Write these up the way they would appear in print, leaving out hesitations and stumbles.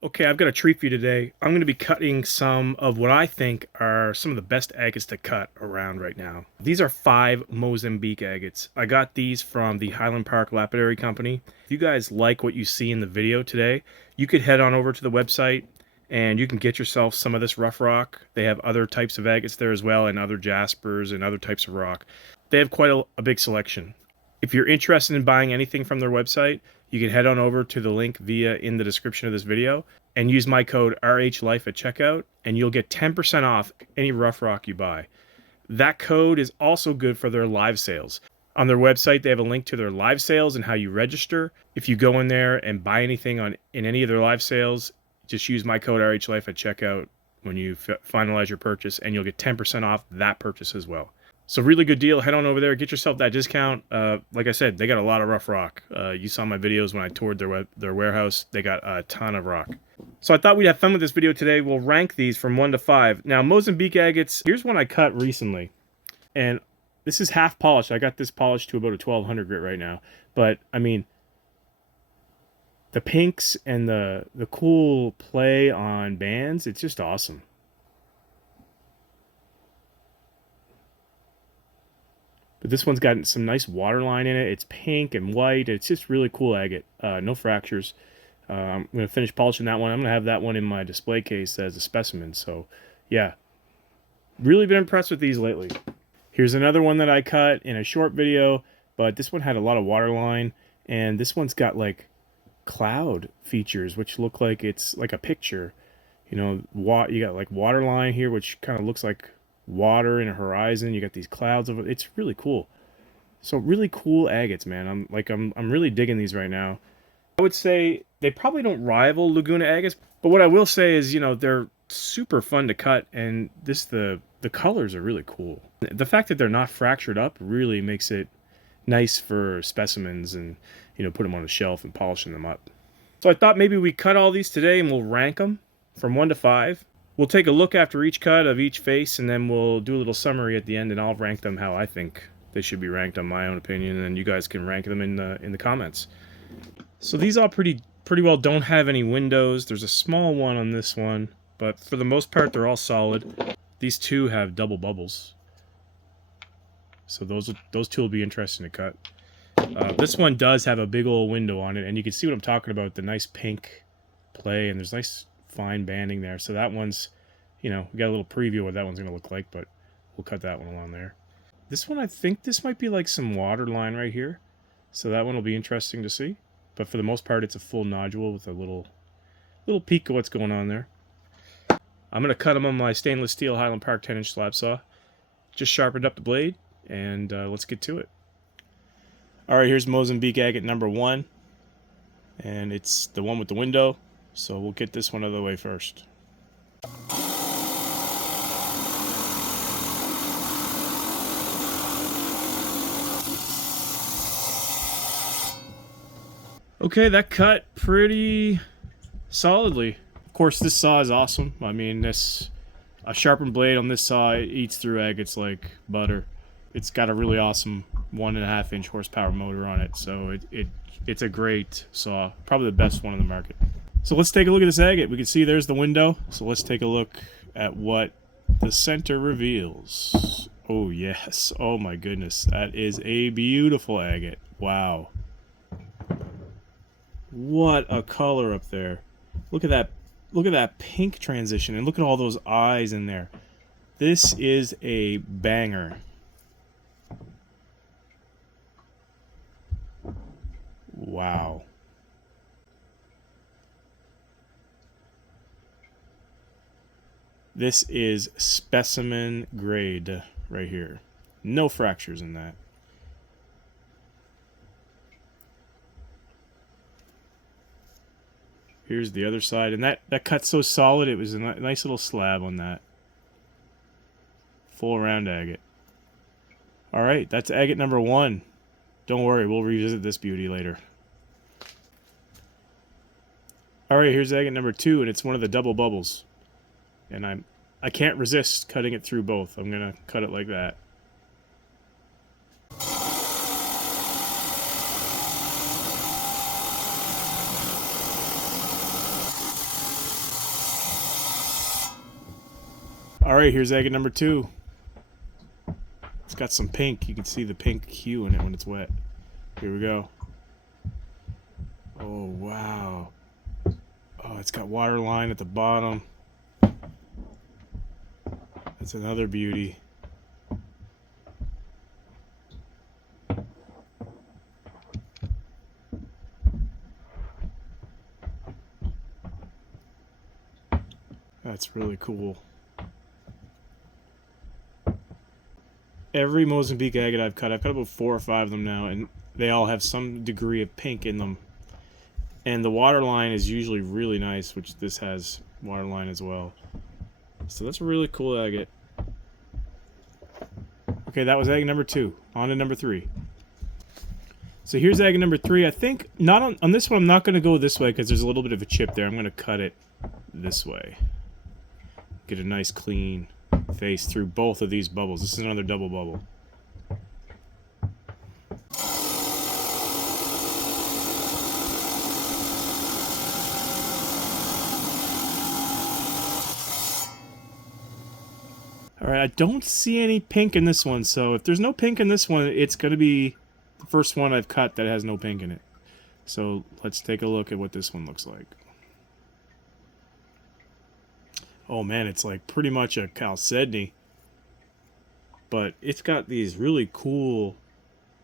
Okay, I've got a treat for you today. I'm going to be cutting some of what I think are some of the best agates to cut around right now. These are 5 Mozambique agates. I got these from the Highland Park Lapidary company. If you guys like what you see in the video today, you could head on over to the website and you can get yourself some of this rough rock. They have other types of agates there as well, and other jaspers and other types of rock. They have quite a big selection. If you're interested in buying anything from their website, you can head on over to the link in the description of this video and use my code RHLife at checkout, and you'll get 10% off any rough rock you buy. That code is also good for their live sales. On their website, they have a link to their live sales and how you register. If you go in there and buy anything in any of their live sales, just use my code RHLife at checkout when you finalize your purchase, and you'll get 10% off that purchase as well. So really good deal. Head on over there, get yourself that discount. Like I said, they got a lot of rough rock. You saw my videos when I toured their warehouse. They got a ton of rock. So I thought we'd have fun with this video today. We'll rank these from 1 to 5. Now, Mozambique agates, here's one I cut recently. And this is half polished. I got this polished to about a 1200 grit right now. But, I mean, the pinks and the cool play on bands, it's just awesome. But this one's got some nice waterline in it. It's pink and white. It's just really cool agate. No fractures. I'm going to finish polishing that one. I'm going to have that one in my display case as a specimen. So, yeah. Really been impressed with these lately. Here's another one that I cut in a short video, but this one had a lot of waterline. And this one's got, like, cloud features, which look like it's like a picture. You know, you got, like, waterline here, which kind of looks like water in a horizon. You got these clouds over. It's really cool. So really cool agates, man. I'm really digging these right now. I would say they probably don't rival Laguna agates, but what I will say is, you know, they're super fun to cut, and the colors are really cool. The fact that they're not fractured up really makes it nice for specimens, and you know, put them on a shelf and polishing them up. So I thought maybe we cut all these today and we'll rank them from 1 to 5. We'll take a look after each cut of each face, and then we'll do a little summary at the end, and I'll rank them how I think they should be ranked on my own opinion, and you guys can rank them in the comments. So these all pretty well don't have any windows. There's a small one on this one, but for the most part they're all solid. These two have double bubbles, so those two will be interesting to cut. This one does have a big old window on it, and you can see what I'm talking about, the nice pink play, and there's nice fine banding there. So that one's, you know, we got a little preview of what that one's going to look like, but we'll cut that one along there. This one, I think this might be like some water line right here, so that one will be interesting to see. But for the most part, it's a full nodule with a little peek of what's going on there. I'm going to cut them on my stainless steel Highland Park 10-inch slab saw. Just sharpened up the blade, and let's get to it. Alright, here's Mozambique agate number 1, and it's the one with the window. So we'll get this one out of the way first. Okay, that cut pretty solidly. Of course, this saw is awesome. I mean, a sharpened blade on this saw eats through agates like butter. It's got a really awesome 1.5-inch horsepower motor on it, so it's a great saw. Probably the best one on the market. So let's take a look at this agate. We can see there's the window. So let's take a look at what the center reveals. Oh yes. Oh my goodness. That is a beautiful agate. Wow. What a color up there. Look at that. Look at that pink transition, and look at all those eyes in there. This is a banger. Wow. This is specimen grade right here. No fractures in that. Here's the other side, and that cut's so solid, it was a nice little slab on that. Full round agate. Alright, that's agate number 1. Don't worry, we'll revisit this beauty later. Alright, here's agate number 2, and it's one of the double bubbles. And I can't resist cutting it through both. I'm going to cut it like that. Alright, here's agate number 2. It's got some pink. You can see the pink hue in it when it's wet. Here we go. Oh, wow. Oh, it's got water line at the bottom. That's another beauty. That's really cool. Every Mozambique agate I've cut about 4 or 5 of them now, and they all have some degree of pink in them. And the water line is usually really nice, which this has water line as well. So that's a really cool agate. Okay, that was agate number 2. On to number 3. So here's agate number 3. I think not on this one. I'm not going to go this way because there's a little bit of a chip there. I'm going to cut it this way. Get a nice clean face through both of these bubbles. This is another double bubble. Alright, I don't see any pink in this one, so if there's no pink in this one, it's going to be the first one I've cut that has no pink in it. So let's take a look at what this one looks like. Oh man, it's like pretty much a chalcedony, but it's got these really cool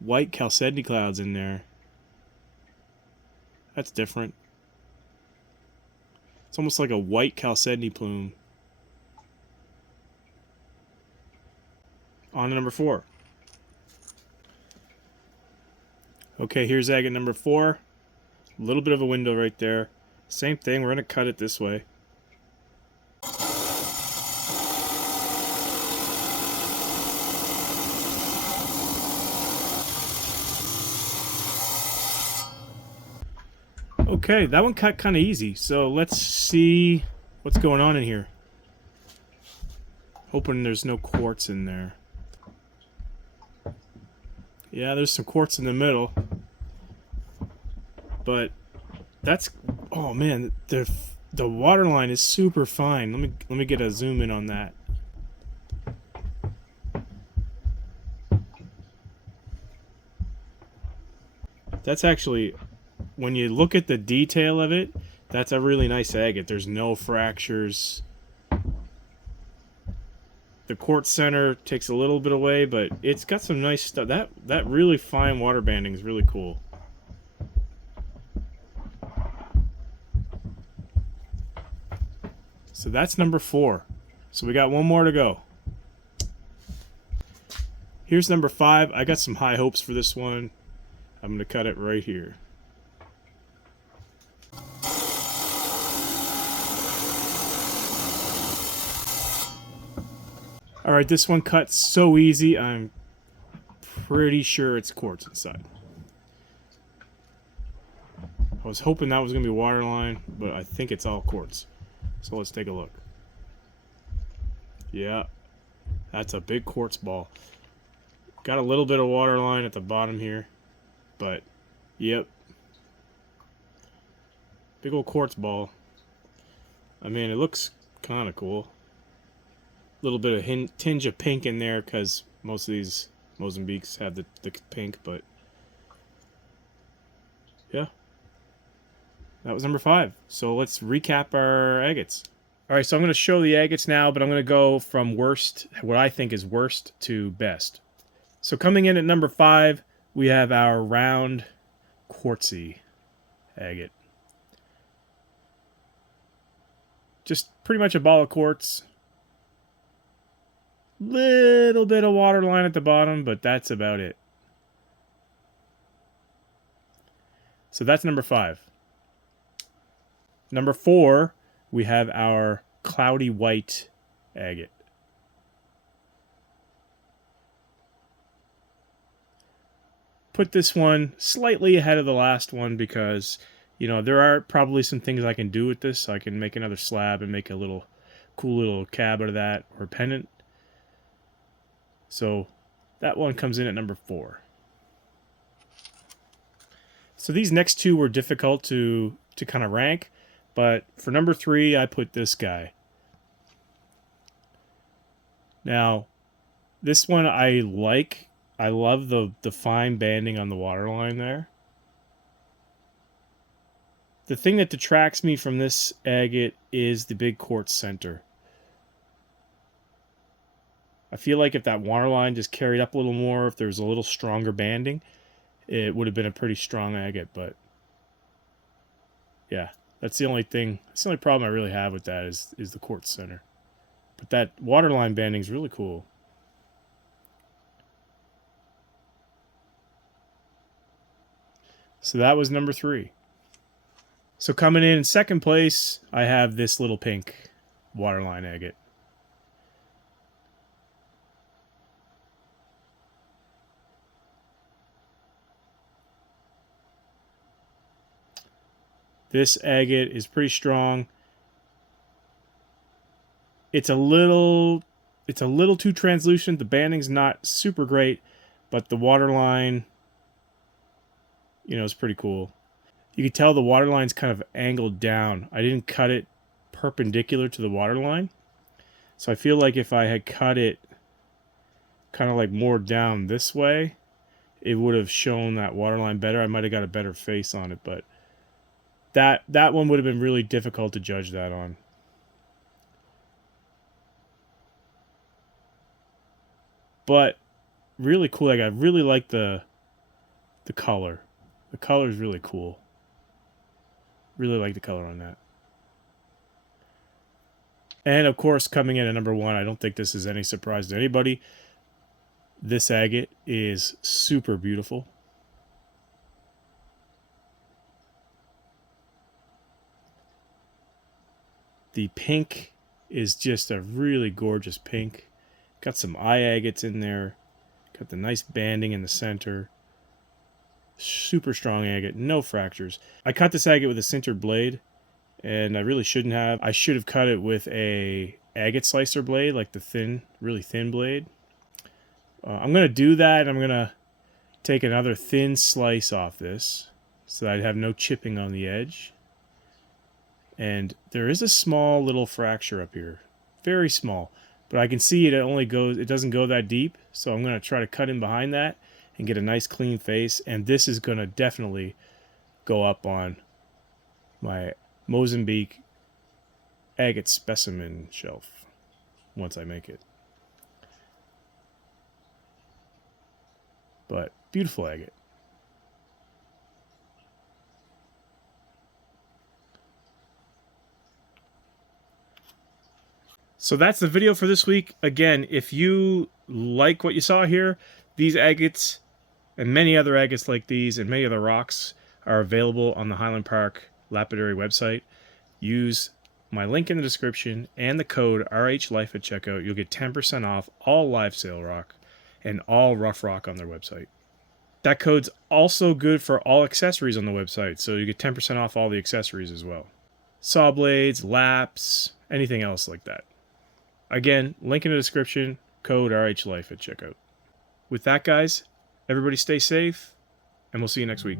white chalcedony clouds in there. That's different. It's almost like a white chalcedony plume. On to number 4. Okay, here's agate number 4. A little bit of a window right there. Same thing, we're going to cut it this way. Okay, that one cut kind of easy, so let's see what's going on in here. Hoping there's no quartz in there. Yeah, there's some quartz in the middle. But that's, oh man, the water line is super fine. Let me get a zoom in on that. That's actually, when you look at the detail of it, that's a really nice agate. There's no fractures. The quartz center takes a little bit away, but it's got some nice stuff. That really fine water banding is really cool. So that's number 4. So we got one more to go. Here's number 5. I got some high hopes for this one. I'm going to cut it right here. Alright, this one cuts so easy, I'm pretty sure it's quartz inside. I was hoping that was going to be waterline, but I think it's all quartz. So let's take a look. Yeah, that's a big quartz ball. Got a little bit of waterline at the bottom here, but yep. Big old quartz ball. I mean, it looks kind of cool. Little bit of tinge of pink in there because most of these Mozambiques have the pink, but yeah, that was number 5. So let's recap our agates. All right, so I'm going to show the agates now, but I'm going to go from worst, what I think is worst, to best. So coming in at number 5, we have our round quartzy agate. Just pretty much a ball of quartz. Little bit of water line at the bottom, but that's about it. So that's number 5. Number 4, we have our cloudy white agate. Put this one slightly ahead of the last one because, you know, there are probably some things I can do with this. I can make another slab and make a little cool little cab out of that, or a pendant. So that one comes in at number 4. So these next two were difficult to kind of rank, but for number 3, I put this guy. Now, this one I like. I love the fine banding on the waterline there. The thing that detracts me from this agate is the big quartz center. I feel like if that waterline just carried up a little more, if there was a little stronger banding, it would have been a pretty strong agate. But yeah, that's the only thing. That's the only problem I really have with that is the quartz center. But that waterline banding is really cool. So that was number 3. So coming in second place, I have this little pink waterline agate. This agate is pretty strong. It's a little too translucent. The banding's not super great, but the waterline, is pretty cool. You can tell the waterline's kind of angled down. I didn't cut it perpendicular to the waterline. So I feel like if I had cut it kind of like more down this way, it would have shown that waterline better. I might have got a better face on it, but that one would have been really difficult to judge that on. But really cool. Like, I really like the color. The color is really cool. Really like the color on that. And of course, coming in at number 1, I don't think this is any surprise to anybody. This agate is super beautiful. The pink is just a really gorgeous pink. Got some eye agates in there. Got the nice banding in the center. Super strong agate, no fractures. I cut this agate with a sintered blade, and I really shouldn't have. I should have cut it with a agate slicer blade, like the really thin blade. I'm going to do that, and I'm going to take another thin slice off this so that I'd have no chipping on the edge. And there is a small little fracture up here. Very small. But I can see it doesn't go that deep, so I'm going to try to cut in behind that and get a nice clean face, and this is going to definitely go up on my Mozambique Agate specimen shelf once I make it. But beautiful agate. So that's the video for this week. Again, if you like what you saw here, these agates and many other agates like these and many other rocks are available on the Highland Park Lapidary website. Use my link in the description and the code RHLife at checkout. You'll get 10% off all live sale rock and all rough rock on their website. That code's also good for all accessories on the website, so you get 10% off all the accessories as well. Saw blades, laps, anything else like that. Again, link in the description, code RHLife at checkout. With that, guys, everybody stay safe, and we'll see you next week.